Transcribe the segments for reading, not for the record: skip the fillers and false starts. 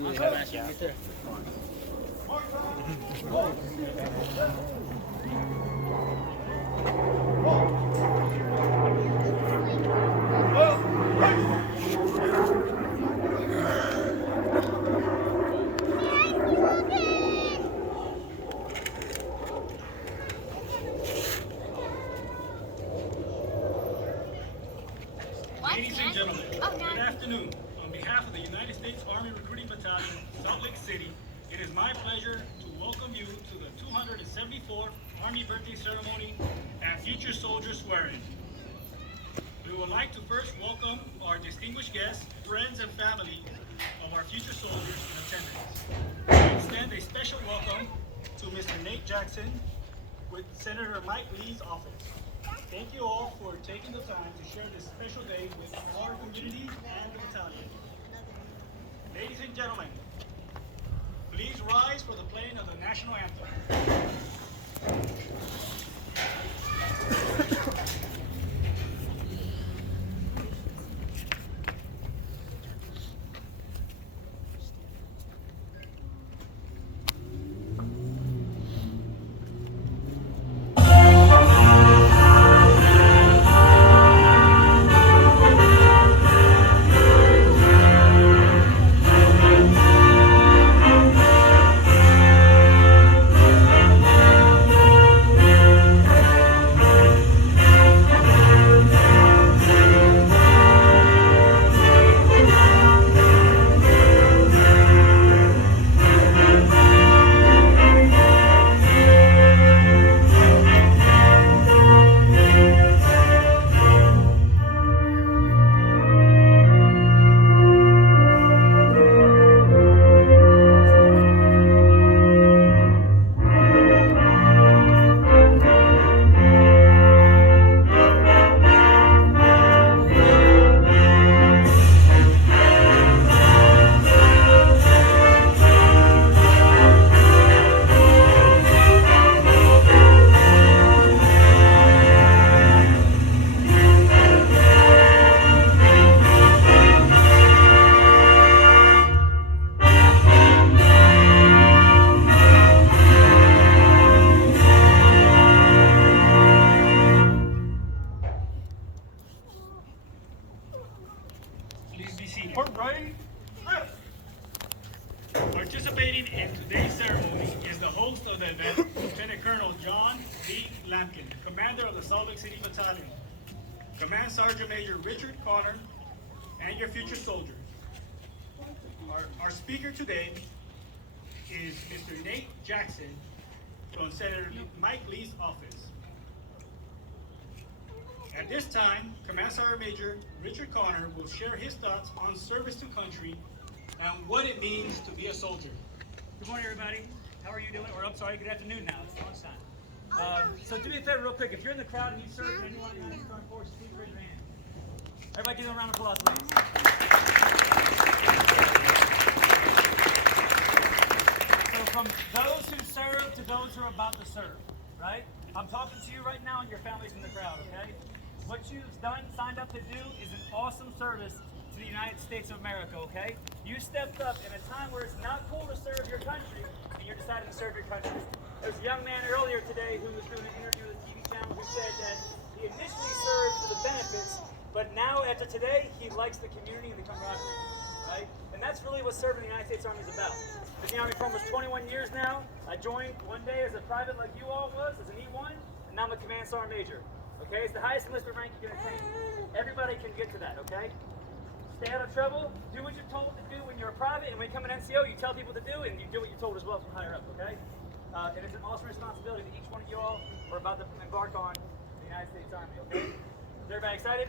Ladies and gentlemen, good afternoon. On behalf of the United States Army Recruiting Battalion, Salt Lake City, it is my pleasure to welcome you to the 274th Army Birthday Ceremony and Future Soldiers Swearing. We would like to first welcome our distinguished guests, friends, and family of our future soldiers in attendance. We extend a special welcome to Mr. Nate Jackson with Senator Mike Lee's office. Thank you all for taking the time to share this special day with our community and the battalion. Ladies and gentlemen, please rise for the playing of the national anthem. Participating in today's ceremony is the host of the event, Lieutenant Colonel John D. Lampkin, Commander of the Salt Lake City Battalion, Command Sergeant Major Richard Connor, and your future soldiers. Our speaker today is Mr. Nate Jackson from Senator Mike Lee's office. At this time, Command Sergeant Major Richard Connor will share his thoughts on service to country and what it means to be a soldier. Good morning, everybody. How are you doing? Or I'm sorry, good afternoon now. It's lunchtime. So do me a favor real quick. If you're in the crowd and you serve in anyone in the United States Armed Forces, please raise your hand. Everybody give them a round of applause, please. So from those who serve to those who are about to serve, right? I'm talking to you right now and your families in the crowd, okay? What you've done, signed up to do is an awesome service to the United States of America, okay? You stepped up in a time where it's not cool to serve your country, and you're deciding to serve your country. There's a young man earlier today who was doing an interview with a TV channel who said that he initially served for the benefits, but now after today, he likes the community and the camaraderie, right? And that's really what serving the United States Army is about. I've been in the Army for almost 21 years now. I joined one day as a private like you all was, as an E1, and now I'm a Command Sergeant Major. Okay, it's the highest enlisted rank you can attain. Everybody can get to that, okay? Stay out of trouble, do what you're told to do when you're a private, and when you come in NCO, you tell people to do, and you do what you're told as well from higher up, okay? And it's an awesome responsibility that each one of you all are about to embark on in the United States Army, okay? Is everybody excited?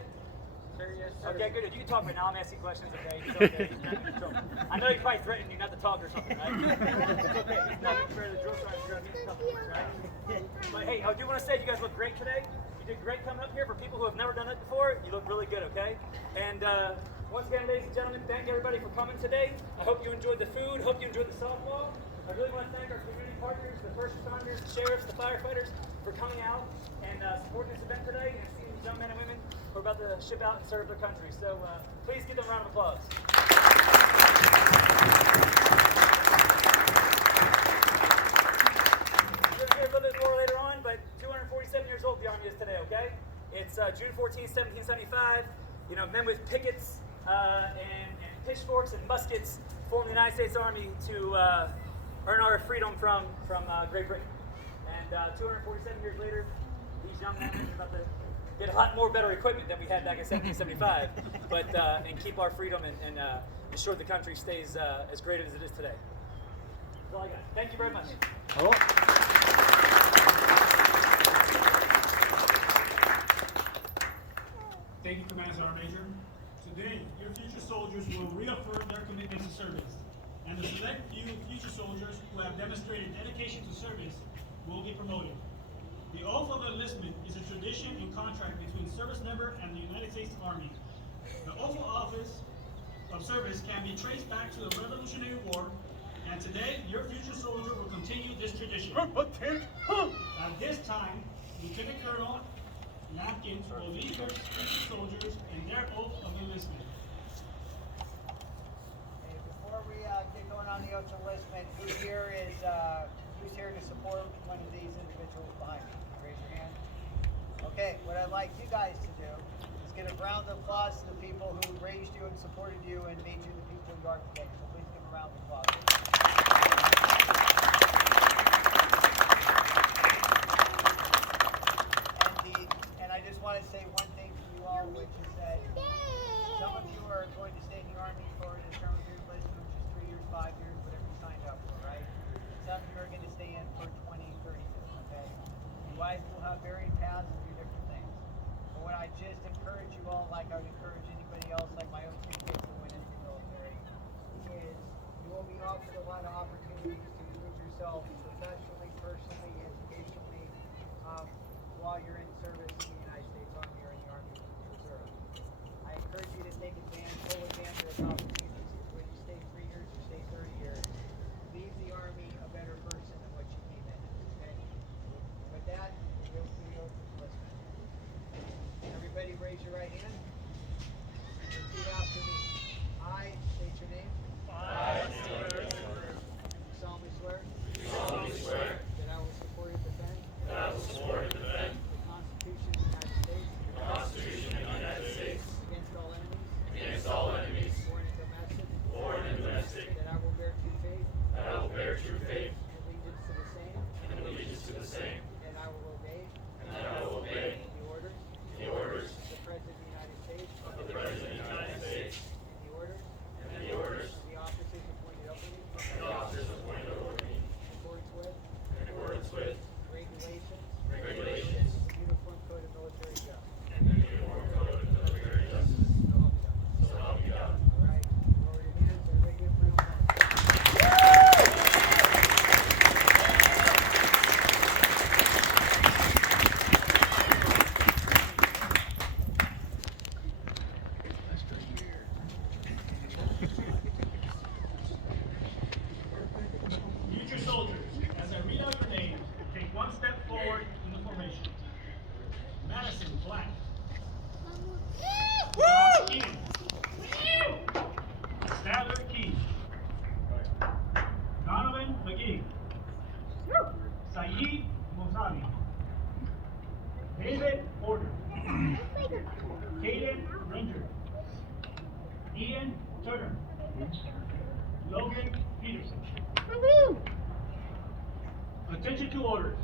Sure, yes, sir. Okay, good. You can talk right now. I'm asking questions, okay? It's okay. It's not in trouble. I know you probably threatened you not to talk or something, right? It's okay. It's nothing compared to the drill sergeant. You're going to need a couple of right? But hey, I do want to say you guys look great today. You did great coming up here. For people who have never done it before, you look really good, okay? And once again, ladies and gentlemen, thank everybody for coming today. I hope you enjoyed the food. Hope you enjoyed the softball. I really want to thank our community partners, the first responders, the sheriffs, the firefighters for coming out and supporting this event today and seeing these young men and women who are about to ship out and serve their country. So please give them a round of applause. We're going to hear a little bit more later on, but 247 years old the Army is today, okay? It's June 14, 1775. You know, men with pickets and pitchforks and muskets formed the United States Army to earn our freedom from Great Britain. And 247 years later, these young men are about to get a lot more better equipment than we had back in 1775, but and keep our freedom and ensure the country stays as great as it is today. That's all I got. Thank you very much. Oh. Thank you, Command Sergeant Major. Today, your future soldiers will reaffirm their commitment to service, and the select few future soldiers who have demonstrated dedication to service will be promoted. The oath of enlistment is a tradition and contract between service member and the United States Army. The oath of office of service can be traced back to the Revolutionary War, and today, your future soldier will continue this tradition. At this time, Lieutenant Colonel Napkins will lead their future soldiers in their oath of enlistment. Hey, before we get going on the oath of enlistment, who's here to support one of these individuals behind me? Raise your hand. Okay, what I'd like you guys to do is give a round of applause to the people who raised you and supported you and made you the people you are today. So please give a round of applause. And I just want to say one thing to you all, which is that some of you are going to stay in the Army for a determined period of enlistment, which is 3 years, 5 years, whatever you signed up for, right? Some of you are going to stay in for 20, 30 years, okay? You guys will have varied paths and do different things. But what I just encourage you all, like I would encourage anybody else, like my own two kids who went into the military, is you will be offered a lot of opportunities to improve yourself professionally, personally, educationally, while you're in service in the United States Army or in the Army Reserve. I encourage you to take full advantage of those opportunities. Whether you stay 3 years or stay 30 years, leave the Army a better person than what you came in. Okay? With that, we'll see you open enlistment. Everybody raise your right hand. Repeat after me. I state your name. I state your name. Solemnly swear. Solemnly swear That I will support and defend. that I will support and defend The Constitution of the United States. the Constitution of the United States Against all enemies. against all enemies, Foreign and domestic. foreign and domestic, That I will bear true faith. that I will bear true faith And allegiance to the same. and allegiance to the same, And I will obey. and that I will obey The orders. the orders Of the President of the United States. of the President of the United States And the orders. and the orders Of the officers appointed over me. of the officers appointed over me In accordance with. in accordance with Regulations. regulations The Uniform Code of Military Justice. and the Uniform Code of Military Justice. So help me God. So help me God. All right. Lower your hands. Everybody give a round of applause. Future soldiers, as I read out your names, take one step forward in the formation. Madison, black. Eian. Stadler, key. Donovan, McGee. Saeed, Mosavi. David, Porter. Caden, Ranger. Eian, Turner. Logan, Peterson. Attention to orders.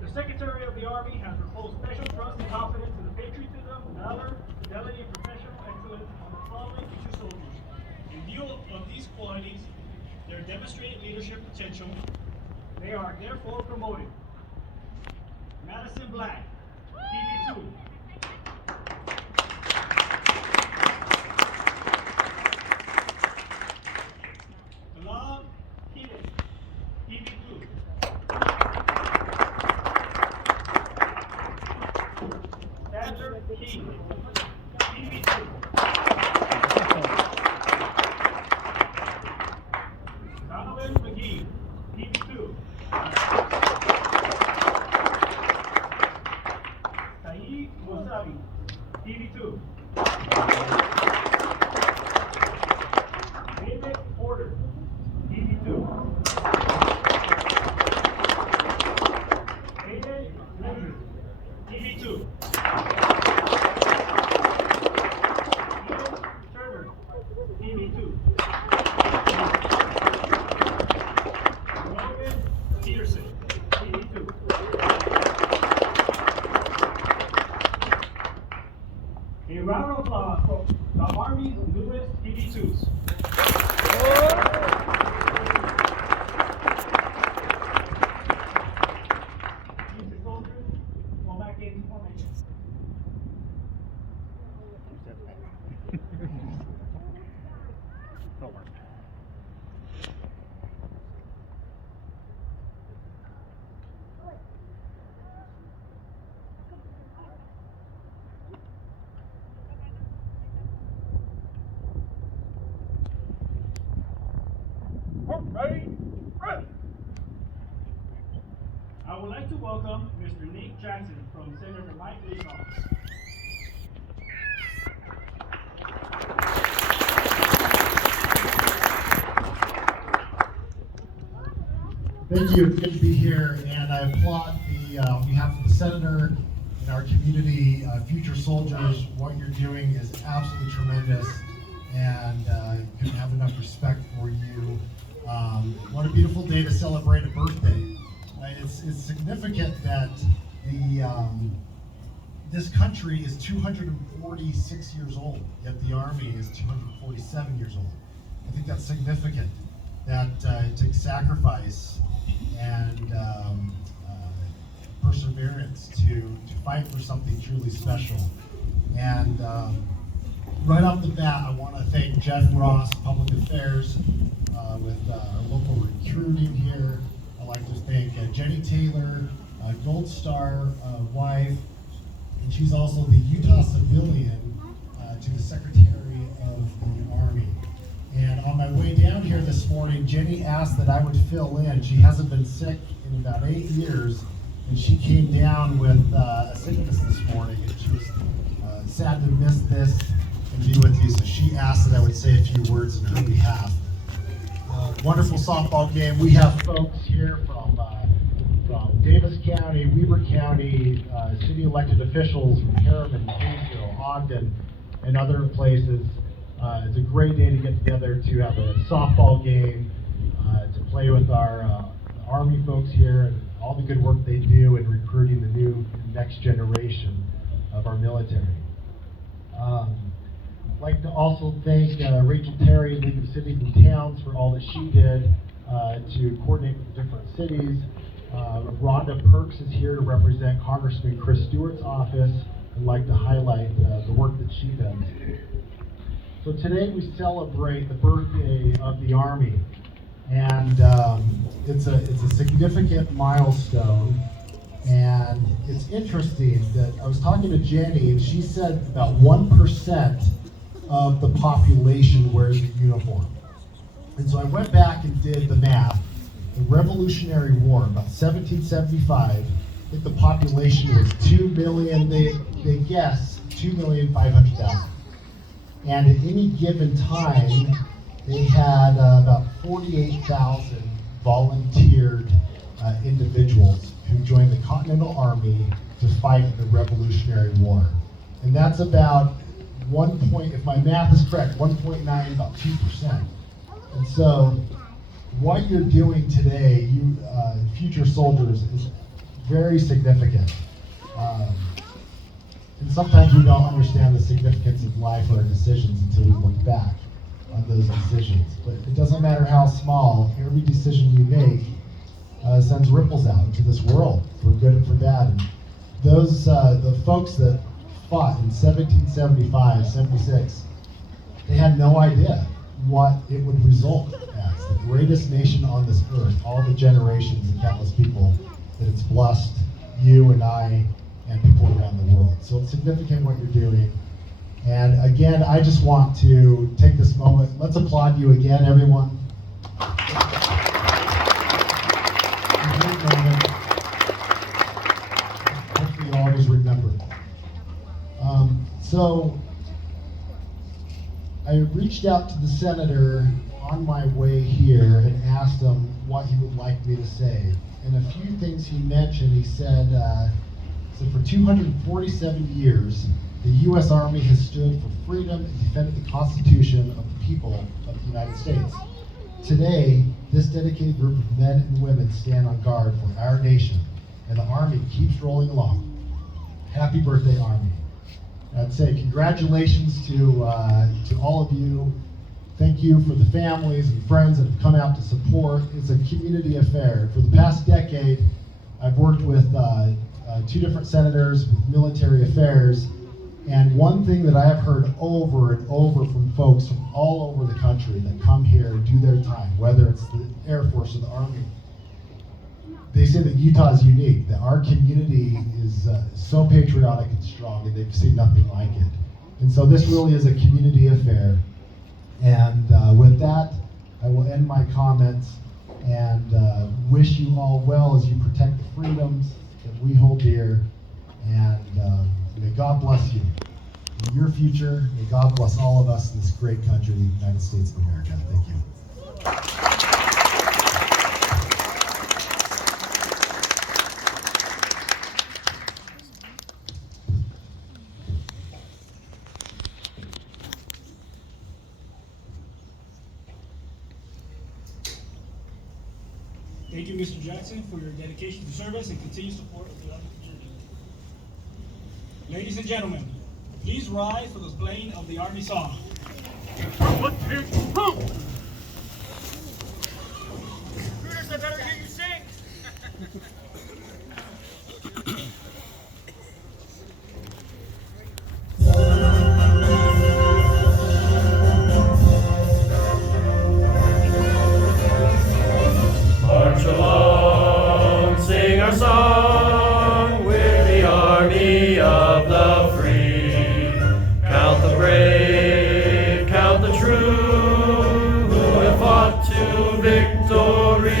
The Secretary of the Army has reposed special trust and confidence in the patriotism, valor, fidelity, and professional excellence of the following future soldiers. In view of these qualities, their demonstrated leadership potential, they are therefore promoted. Madison Black, PB2. Talal Kidis, PB2. Stadler Key, PB2. Donovan McGee, PB2. Saeed Mosavi, TV2. David Porter, TV2. Aiden Leonard, TV2. Ian Turner, TV2. Logan Peterson, TV2. A round of applause for the Army's newest TV2s. Future Soldiers, fall back in formation. Ready? Ready. I would like to welcome Mr. Nick Jackson from Senator Mike Lee's office. Thank you. It's good to be here, and I applaud on behalf of the Senator and our community, Future Soldiers. What you're doing is absolutely tremendous, and couldn't have enough respect for you. What a beautiful day to celebrate a birthday. It's significant that this country is 246 years old, yet the Army is 247 years old. I think that's significant. That it takes sacrifice and perseverance to fight for something truly special. And right off the bat, I want to thank Jeff Ross, Public Affairs, with our local recruiting here. I'd like to thank Jenny Taylor, Gold Star wife, and she's also the Utah civilian to the Secretary of the Army. And on my way down here this morning, Jenny asked that I would fill in. She hasn't been sick in about 8 years, and she came down with a sickness this morning, and she was sad to miss this and be with you, so she asked that I would say a few words on her behalf. Wonderful softball game. We have folks here from Davis County, Weber County, city elected officials from Harriman, Painesville, Ogden, and other places. It's a great day to get together to have a softball game, to play with our Army folks here and all the good work they do in recruiting the next generation of our military. I'd like to also thank Rachel Terry, League of Cities and Towns, for all that she did to coordinate with the different cities. Rhonda Perks is here to represent Congressman Chris Stewart's office. I'd like to highlight the work that she does. So today we celebrate the birthday of the Army, and it's a significant milestone. And it's interesting that I was talking to Jenny, and she said about 1% of the population wears a uniform. And so I went back and did the math. The Revolutionary War, about 1775, I think the population was 2 million, they guess 2,500,000. And at any given time, they had about 48,000 volunteered individuals who joined the Continental Army to fight in the Revolutionary War. And that's about if my math is correct, 1.9, about 2%. And so what you're doing today, you Future Soldiers, is very significant. And sometimes we don't understand the significance of life or our decisions until we look back on those decisions. But it doesn't matter how small, every decision you make sends ripples out into this world, for good and for bad. And those, the folks that fought in 1775, 76, they had no idea what it would result as. The greatest nation on this earth, all the generations and countless people that it's blessed, you and I, and people around the world. So it's significant what you're doing. And again, I just want to take this moment. Let's applaud you again, everyone. Hopefully you always remember. So I reached out to the senator on my way here and asked him what he would like me to say. And a few things he mentioned, he said, for 247 years, the U.S. Army has stood for freedom and defended the Constitution of the people of the United States. Today, this dedicated group of men and women stand on guard for our nation, and the Army keeps rolling along. Happy birthday, Army. I'd say congratulations to all of you. Thank you for the families and friends that have come out to support. It's a community affair. For the past decade, I've worked with 2 different senators with military affairs, and one thing that I have heard over and over from folks from all over the country that come here and do their time, whether it's the Air Force or the Army, they say that Utah is unique, that our community is so patriotic and strong, and they've seen nothing like it. And so this really is a community affair. And with that, I will end my comments and wish you all well as you protect the freedoms that we hold dear. And may God bless you in your future. May God bless all of us in this great country, the United States of America. Thank you. Thank you, Mr. Jackson, for your dedication to service and continued support of the Army Future. Ladies and gentlemen, please rise for the playing of the Army song. Recruiters, I better hear you sing. March along, sing our song with the army of the free. Count the brave, count the true, who have fought to victory.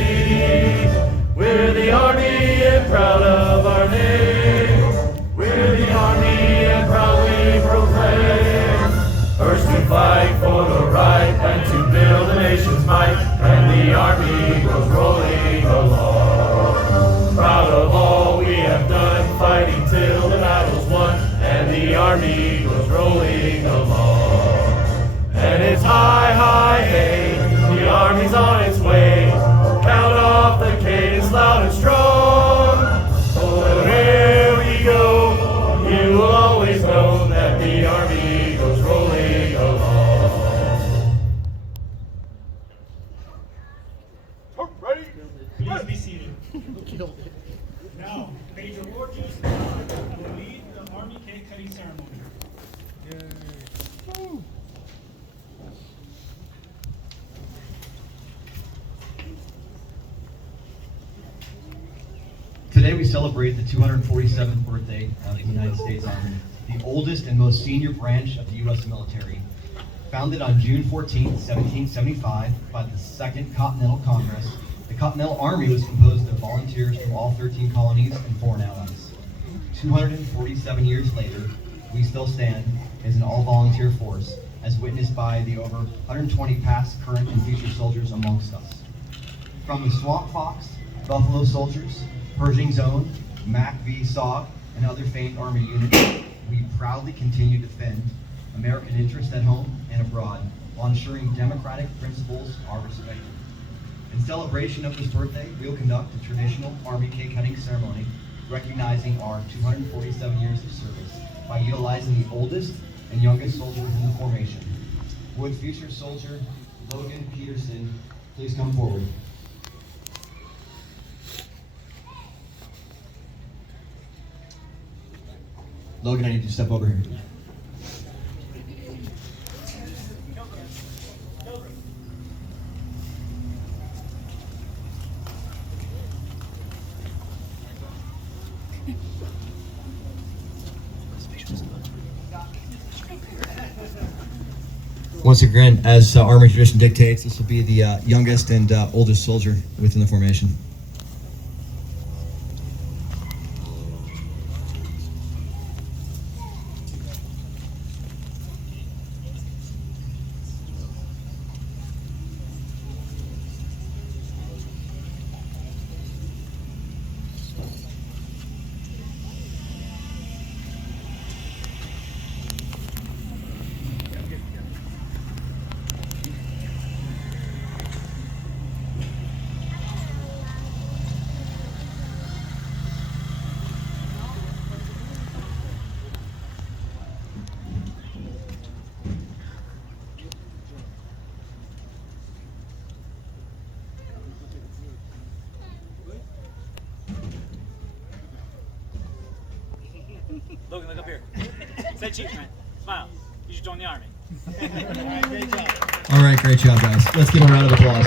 We're the army and proud of our name. We're the army and proudly proclaim. First to fight for the right and to build the nation's might. And the army goes rolling along. Proud of all we have done, fighting till the battle's won. And the army goes rolling along. And it's hi, hi, hey, the army's on its way. Count off the cadence loud and strong. Oh, where we go, you will always know that the army goes rolling along. Please be seated. Now, Major Borges will lead the Army cake cutting ceremony. Today we celebrate the 247th birthday of the United States Army, the oldest and most senior branch of the U.S. military. Founded on June 14, 1775 by the Second Continental Congress, the Continental Army was composed of volunteers from all 13 colonies and foreign allies. 247 years later, we still stand as an all-volunteer force, as witnessed by the over 120 past, current, and future soldiers amongst us. From the Swamp Fox, Buffalo Soldiers, Pershing Zone, Mac V SOG, and other famed Army units, we proudly continue to defend American interests at home and abroad, while ensuring democratic principles are respected. In celebration of this birthday, we will conduct a traditional Army cake cutting ceremony, recognizing our 247 years of service by utilizing the oldest and youngest soldier within the formation. Would Future Soldier Logan Peterson please come forward? Logan, I need you to step over here. Once again, as Army tradition dictates, this will be the youngest and oldest soldier within the formation. Logan, look up here. Say cheese, man. Smile. You should join the Army. Great job. All right, great job, guys. Let's give them a round of applause.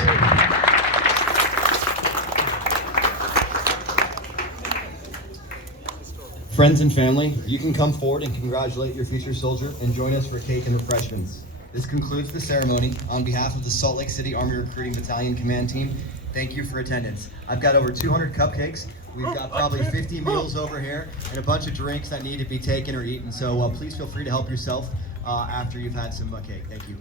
Friends and family, you can come forward and congratulate your future soldier and join us for cake and refreshments. This concludes the ceremony. On behalf of the Salt Lake City Army Recruiting Battalion Command Team, thank you for attendance. I've got over 200 cupcakes. We've got probably 50 meals over here and a bunch of drinks that need to be taken or eaten. So please feel free to help yourself after you've had some cake. Thank you.